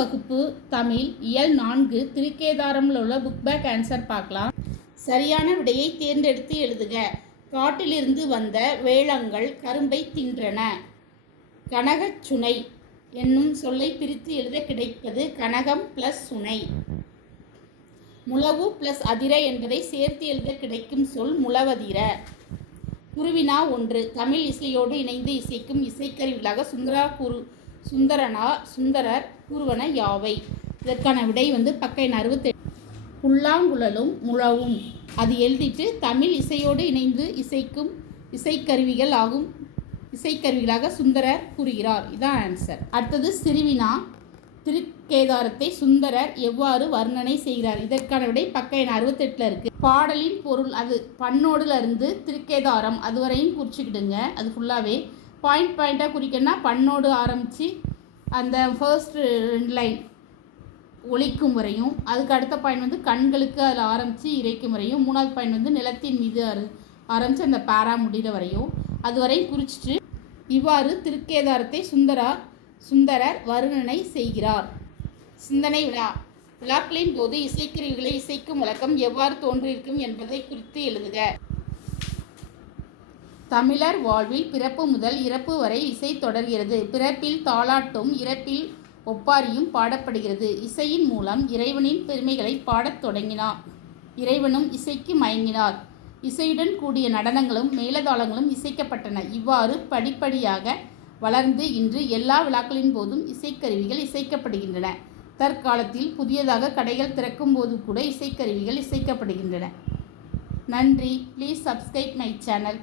வகுப்பு தமிழ் இயல் நான்கு திருக்கேதாரம்ல உள்ள புக் பேக் ஆன்சர் பார்க்கலாம். சரியான விடையை தேர்ந்தெடுத்து எழுதுக. காட்டிலிருந்து வந்த வேளங்கள் கரும்பை தின்றன. கனகச் சுனை என்னும் சொல்லை பிரித்து எழுத கிடைப்பது கனகம் பிளஸ் சுனை. முழவு ப்ளஸ் அதிர என்பதை சேர்த்து எழுத கிடைக்கும் சொல் முளவதிர குருவினா ஒன்று. தமிழ் இசையோடு இணைந்து இசைக்கும் இசைக்கருவிகளாக சுந்தரா குரு சுந்தரனா சுந்தரர் கூறுவன யாவை? இதற்கான விடை வந்து பக்க எண் புல்லாங்குழலும் முழவும். அது எழுதிட்டு தமிழ் இசையோடு இணைந்து இசைக்கும் இசைக்கருவிகள் ஆகும். இசைக்கருவிகளாக சுந்தரர் கூறுகிறார். இதான் ஆன்சர் அடுத்தது சிறுவினா திருக்கேதாரத்தை சுந்தரர் எவ்வாறு வர்ணனை செய்கிறார்? இதற்கான விடை பக்க எண் அறுபத்தெட்டில் இருக்குது பாடலின் பொருள் அது பண்ணோடுல இருந்து திருக்கேதாரம் அதுவரையும் குறிச்சிக்கிடுங்க. அது ஃபுல்லாகவே பாயிண்ட் பாயிண்ட்டாக குறிக்கணும்னா பண்ணோடு ஆரம்பித்து அந்த ஃபர்ஸ்ட் ரெண்டு லைன் ஒழிக்கும் வரையும் அதுக்கு அடுத்த பாயிண்ட் வந்து கண்களுக்கு அதில் ஆரம்பித்து இறைக்கும் வரையும் மூணாவது பாயிண்ட் வந்து நிலத்தின் மீது ஆர- ஆரம்பித்து அந்த பேரா முடிகிற வரையும் அது வரையும் குறிச்சிட்டு இவ்வாறு திருக்கேதாரத்தை சுந்தரா சுந்தரர் வருணனை செய்கிறார். சிந்தனை விழா. விழாக்களின் போது இசைக்கிறீர்களை இசைக்கும் வழக்கம் எவ்வாறு தோன்றியிருக்கும் என்பதை குறித்து எழுதுக. தமிழர் வாழ்வில் பிறப்பு முதல் இறப்பு வரை இசை தொடர்கிறது. பிறப்பில் தாளாட்டும் இறப்பில் ஒப்பாரியும் பாடப்படுகிறது. இசையின் மூலம் இறைவனின் பெருமைகளை பாடத் தொடங்கினார். இறைவனும் இசைக்கு மயங்கினார். இசையுடன் கூடிய நடனங்களும் மேலதாளங்களும் இசைக்கப்பட்டன. இவ்வாறு படிப்படியாக வளர்ந்து இன்று எல்லா விழாக்களின் போதும் இசைக்கருவிகள் இசைக்கப்படுகின்றன. தற்காலத்தில் புதியதாக கடைகள் திறக்கும் போது கூட இசைக்கருவிகள் இசைக்கப்படுகின்றன. நன்றி. Please subscribe my channel